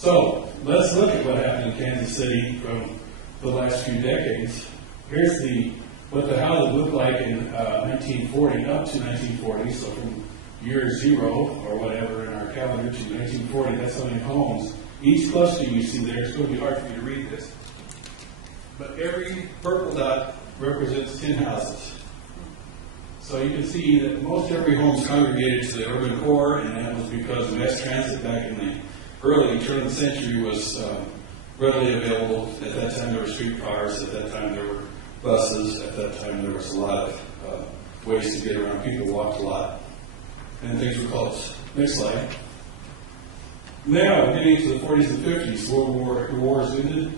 So let's look at what happened in Kansas City from the last few decades. Here's what the houses looked like in 1940 up to 1940. So from year 0 or whatever in our calendar to 1940, that's how many homes. Each cluster you see there, it's going to be hard for you to read this. But every purple dot represents 10 houses. So you can see that most every home's congregated to the urban core, and that was because mass transit back in the early turn of the century was readily available. At that time there were streetcars, at that time there were buses, at that time there was a lot of ways to get around. People walked a lot, and things were close. Next slide. Now, getting into the 40s and 50s, the wars ended.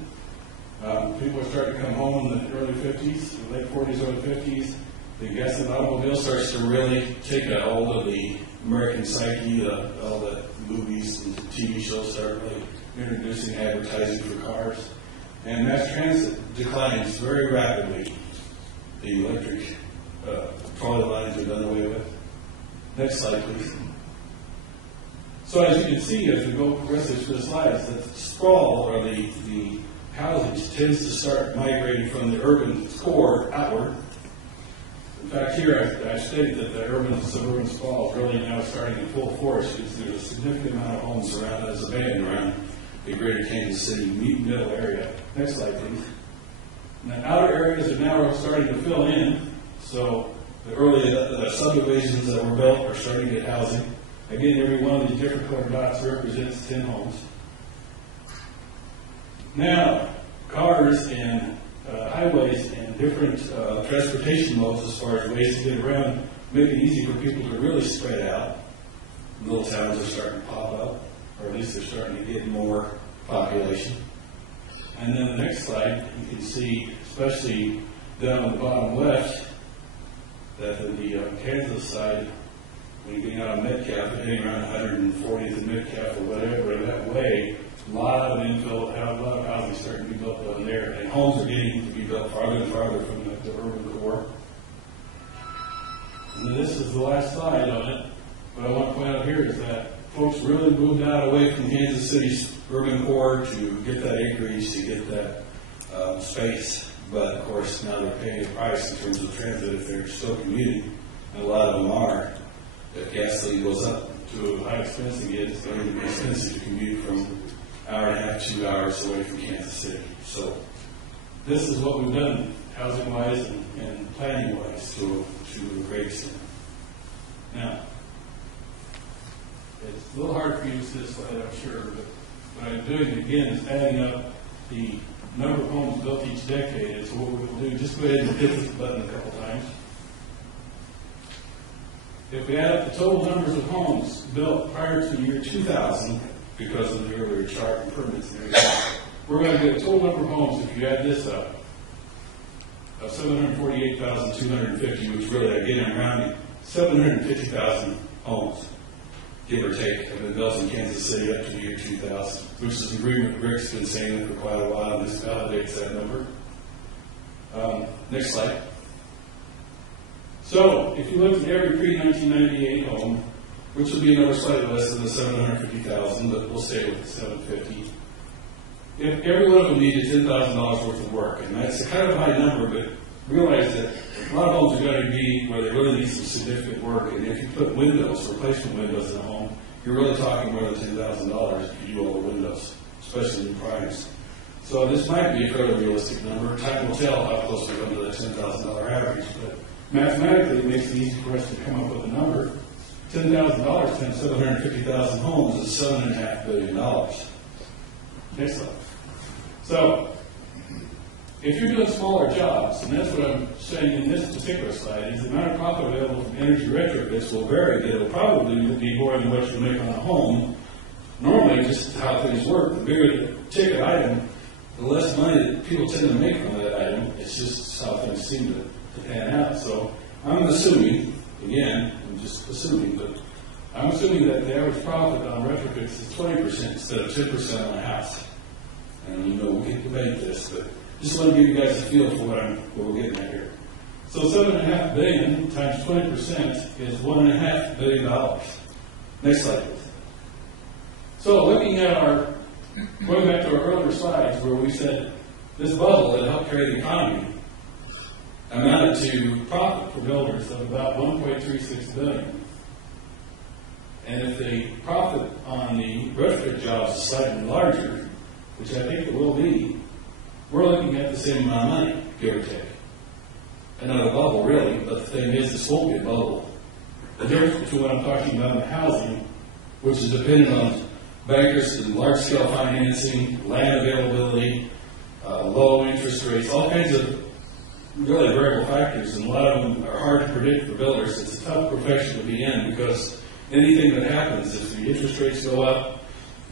People were starting to come home in the early 50s, the late 40s, early 50s. The gas and automobile starts to really take a hold of the American psyche. All the movies and TV shows start really introducing advertising for cars. And mass transit declines very rapidly. The electric trolley lines are done away with. Next slide, please. So as you can see, as we go progressively through the slides, the sprawl, or the housing, tends to start migrating from the urban core outward. In fact, here I stated that the urban-suburban sprawl is really now starting in full force because there's a significant amount of homes around as a band around the greater Kansas City middle area. Next slide, please. And the outer areas are now starting to fill in. So the early subdivisions that were built are starting to get housing. Again, every one of these different colored dots represents 10 homes. Now, cars and highways and different transportation modes as far as ways to get around make it easy for people to really spread out. Little towns are starting to pop up, or at least they're starting to get more population. And then the next slide, you can see, especially down on the bottom left, that the Kansas side, when you're getting out of Metcalf, heading around 140th and Metcalf or whatever, that way, a lot of infill, a lot of housing starting to be built down there, and homes are getting to be built farther and farther from the urban core. And then this is the last slide on it. What I want to point out here is that folks really moved out away from Kansas City's urban core to get that acreage, to get that space. But of course, now they're paying a price in terms of transit if they're still commuting, and a lot of them are. If gasoline goes up to a high expense again, it's going to be expensive to commute from an hour and a half, 2 hours away from Kansas City. So this is what we've done housing-wise and planning-wise to a great extent. Now, it's a little hard for you to see this slide, I'm sure, but what I'm doing again is adding up the number of homes built each decade. And so what we'll do, just go ahead and hit this button a couple times. If we add up the total numbers of homes built prior to the year 2000, because of the earlier chart and permits and everything, we're going to get a total number of homes, if you add this up, of 748,250, which really, again, I'm rounding, 750,000 homes, give or take, have been built in Kansas City up to the year 2000, which is an agreement Rick's been saying for quite a while, and this validates that number. Next slide. So, if you look at every pre-1998 home, which will be a number slightly less than the 750,000, but we'll stay with the 750. If every one of them needed $10,000 worth of work, and that's a kind of high number, but realize that a lot of homes are going to be where they really need some significant work, and if you put windows, replacement windows in a home, you're really talking more than $10,000 if you do all the windows, especially in primes. So this might be a fairly realistic number. Time will tell how close we come to that $10,000 average, but mathematically it makes it easy for us to come up with a number. $10,000 times 750,000 homes is $7.5 billion. Next slide. So, if you're doing smaller jobs, and that's what I'm saying in this particular slide, is the amount of profit available from energy retrofits will vary. It'll probably be more than what you make on a home. Normally, just how things work, the bigger the ticket item, the less money that people tend to make on that item. It's just how things seem to pan out. So, I'm assuming, again, I'm just assuming, but I'm assuming that the average profit on retrofits is 20% instead of 10% on a house. And you know, we can debate this, but just want to give you guys a feel for what we're getting at here. So $7.5 billion times 20% is $1.5 billion. Next slide, please. So looking at our going back to our earlier slides where we said this bubble that helped carry the economy amounted to profit for builders of about $1.36 billion. And if the profit on the retrofit jobs is slightly larger, which I think it will be, we're looking at the same amount of money, give or take. Another bubble, really, but the thing is, this won't be a bubble. The difference between what I'm talking about in the housing, which is dependent on bankers and large-scale financing, land availability, low interest rates, all kinds of really variable factors, and a lot of them are hard to predict for builders. It's a tough profession to be in because anything that happens, if the interest rates go up,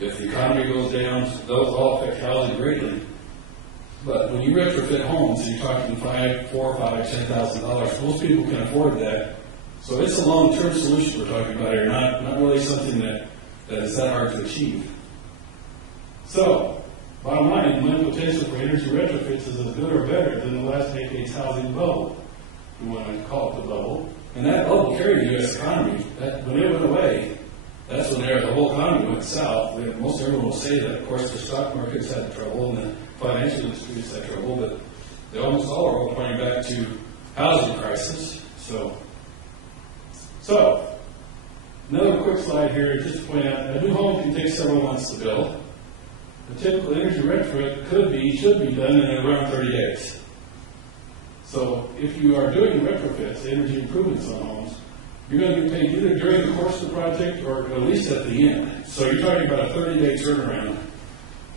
if the economy goes down, those all affect housing greatly. But when you retrofit homes, you're talking $4,000, $5,000, $10,000. Most people can afford that. So it's a long-term solution we're talking about here, not really something that is that hard to achieve. So, bottom line, the money potential for energy retrofits is as good or better than the last decade's housing bubble. We want to call it the bubble. And that bubble carried the U.S. economy. When it went away, that's when the whole economy went south. Most everyone will say that. Of course, the stock markets had trouble and the financial industries had trouble, but they almost all are all pointing back to housing crisis. So, another quick slide here, just to point out, a new home can take several months to build. A typical energy retrofit should be done in around 30 days. So, if you are doing retrofits, energy improvements on homes, you're going to get paid either during the course of the project or at least at the end. So, you're talking about a 30-day turnaround,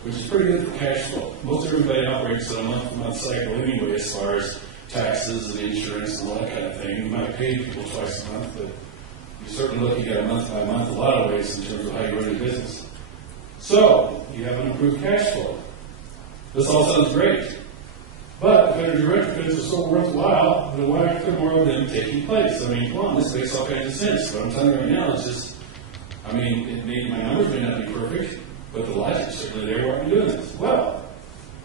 which is pretty good for cash flow. Most everybody operates on a month-to-month cycle anyway, as far as taxes and insurance and all that kind of thing. You might pay people twice a month, but you're certainly looking at a month-by-month a lot of ways in terms of how you run your business. So, you have an improved cash flow. This all sounds great. But if energy retrofits are so worthwhile, then why could more of them taking place? I mean, come on, this makes all kinds of sense. What I'm telling you right now is just, my numbers may not be perfect, but the logic is certainly there. Why are we doing this? Well,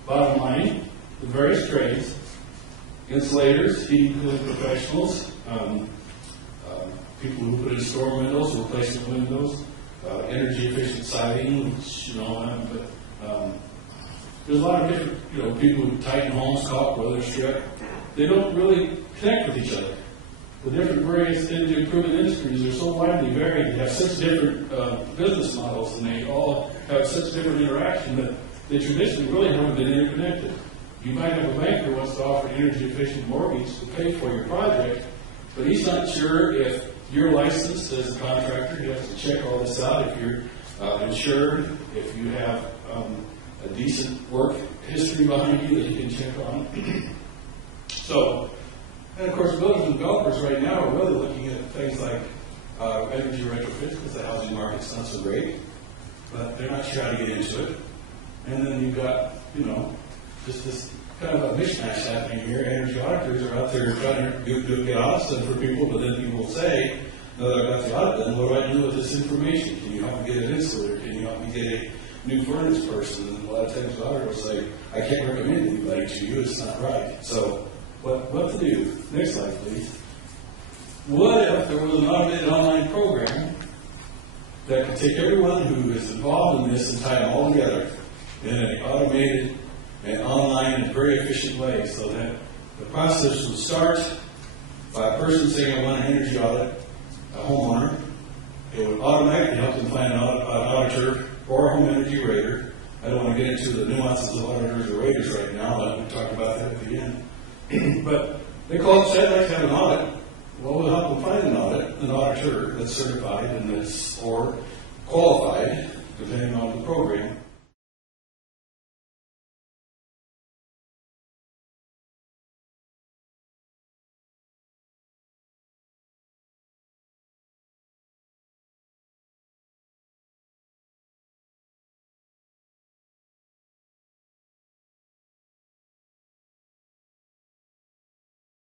bottom line, the various trades, insulators, heating, cooling professionals, people who put in store windows, replacement windows, energy efficient siding, there's a lot of different, people who tighten homes, caulk, weather strip. They don't really connect with each other. The different various energy improvement industries are so widely varied, they have such different business models, and they all have such different interaction that they traditionally really haven't been interconnected. You might have a banker who wants to offer an energy efficient mortgage to pay for your project, but he's not sure if you're licensed as a contractor. He has to check all this out. If you're insured, if you have a decent work history behind you that he can check on. So, and of course, builders and developers right now are really looking at things like energy retrofits because the housing market's not so great, but they're not sure how to get into it. And then you've got, just this kind of a mishmash happening here. Energy auditors are out there trying to get audits done for people, but then people will say, no, I got the audit done, what do I do with this information? Can you help me get an insulator? Can you help me get a new furnace person? And a lot of times the auditor will say, I can't recommend anybody to you, it's not right. So, what to do? Next slide, please. What if there was an automated online program that could take everyone who is involved in this and tie them all together in an automated and online and very efficient way, so that the process would start by a person saying, I want an energy audit, a homeowner. It would automatically help them find an auditor or a home energy rater. I don't want to get into the nuances of auditors or raters right now. We'll talk about that at the end. But they call it, say, I'd like to have an audit. Well, we'll help them find an auditor that's certified and that's or qualified, depending on the program.